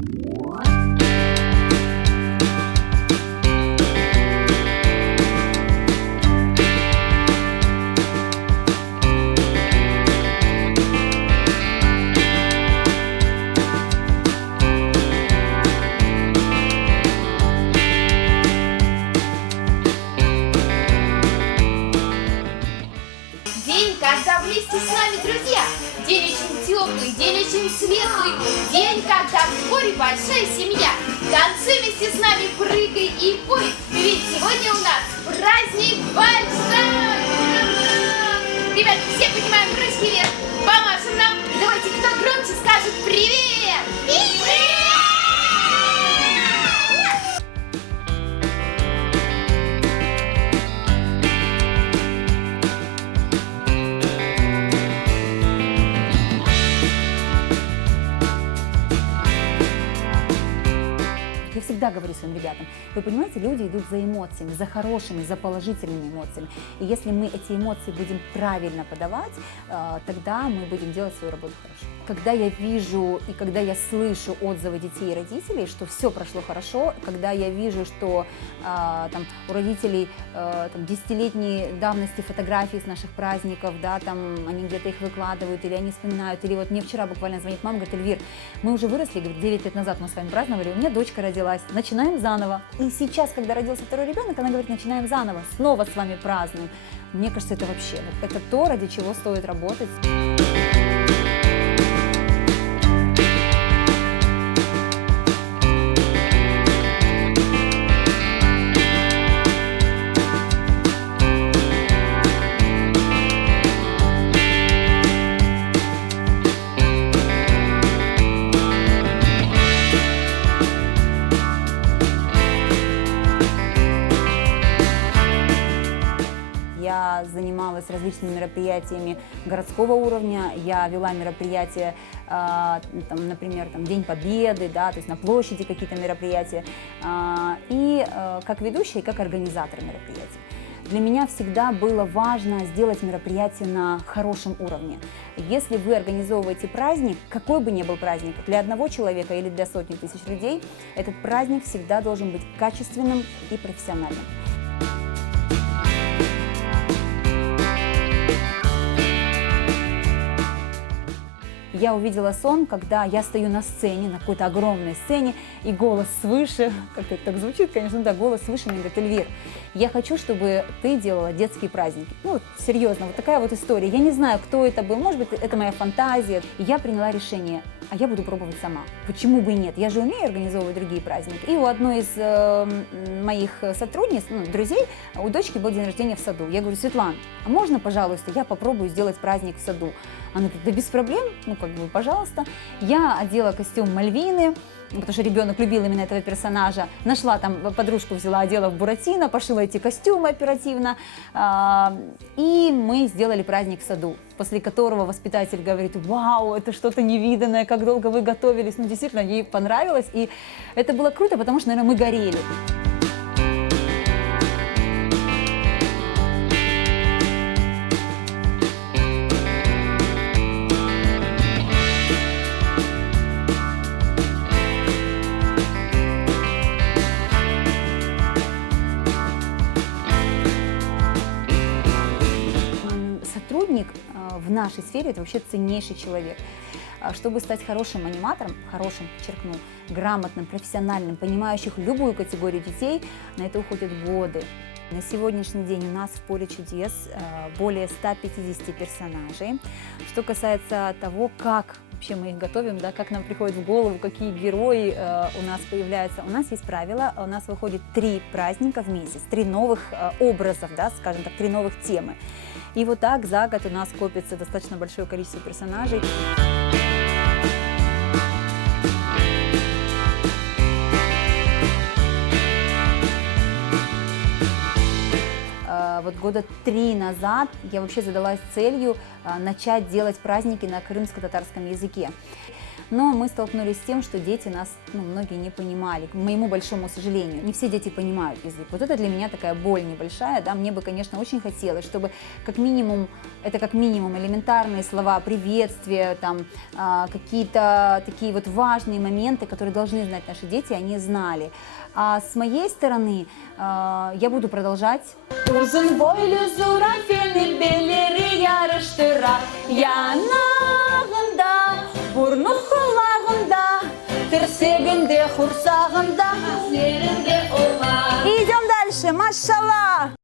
День, когда вместе с нами друзья. День очень теплый, день очень светлый. День, когда в сборе большая семья. Танцуй вместе с нами, прыгай и пой. Ведь сегодня у нас праздник большой. Ура! Ребят, все поднимаем ручки вверх, помашем нам. Давайте, кто громче скажет привет. Привет! Я всегда говорю своим ребятам, вы понимаете, люди идут за эмоциями, за хорошими, за положительными эмоциями. И если мы эти эмоции будем правильно подавать, тогда мы будем делать свою работу хорошо. Когда я вижу и когда я слышу отзывы детей и родителей, что все прошло хорошо, когда я вижу, что там, у родителей там, 10-летней давности фотографии с наших праздников, да, там, они где-то их выкладывают, или они вспоминают, или вот мне вчера буквально звонит мама, говорит: Эльвир, мы уже выросли, говорит, 9 лет назад мы с вами праздновали, у меня дочка родилась, начинаем заново. И сейчас, когда родился второй ребенок, она говорит: начинаем заново, снова с вами празднуем. Мне кажется, это вообще, вот, это то, ради чего стоит работать. Я занималась различными мероприятиями городского уровня, я вела мероприятия, там, например, там, День Победы, да, то есть на площади какие-то мероприятия, и как ведущая, и как организатор мероприятий. Для меня всегда было важно сделать мероприятие на хорошем уровне. Если вы организовываете праздник, какой бы ни был праздник, для одного человека или для сотни тысяч людей, этот праздник всегда должен быть качественным и профессиональным. Я увидела сон, когда я стою на сцене, на какой-то огромной сцене, и голос свыше, как это так звучит, конечно, да, голос свыше мне говорит: Эльвир, я хочу, чтобы ты делала детские праздники. Ну, серьезно, вот такая вот история. Я не знаю, кто это был, может быть, это моя фантазия. И я приняла решение, а я буду пробовать сама. Почему бы и нет? Я же умею организовывать другие праздники. И у одной из моих сотрудниц, друзей, у дочки был день рождения в саду. Я говорю: Светлана, а можно, пожалуйста, я попробую сделать праздник в саду? Она говорит: да без проблем, пожалуйста. Я одела костюм Мальвины, потому что ребенок любил именно этого персонажа. Нашла там, подружку взяла, одела в Буратино, пошила эти костюмы оперативно. И мы сделали праздник в саду, после которого воспитатель говорит: вау, это что-то невиданное, как долго вы готовились. Ну, действительно, ей понравилось. И это было круто, потому что, наверное, мы горели. Сотрудник в нашей сфере – это вообще ценнейший человек. Чтобы стать хорошим аниматором, хорошим, подчеркну, грамотным, профессиональным, понимающим любую категорию детей, на это уходят годы. На сегодняшний день у нас в «Поле чудес» более 150 персонажей. Что касается того, как вообще мы их готовим, да, как нам приходит в голову, какие герои у нас появляются, у нас есть правило, у нас выходит 3 праздника в месяц, 3 новых образов, да, скажем так, 3 новых темы. И вот так за год у нас копится достаточно большое количество персонажей. Вот года 3 назад я вообще задалась целью начать делать праздники на крымско-татарском языке. но мы столкнулись с тем, что дети нас, многие не понимали, к моему большому сожалению. Не все дети понимают язык. Вот это для меня такая боль небольшая, да, мне бы, конечно, очень хотелось, чтобы как минимум элементарные слова, приветствия, там, какие-то такие вот важные моменты, которые должны знать наши дети, они знали. А с моей стороны я буду продолжать. Uzun boylu zürafenin belleri yarıştıra, yanağında, burnu kulağında, тірсегінде, құрсағында. Yerinde olan. Идем дальше, машаллах!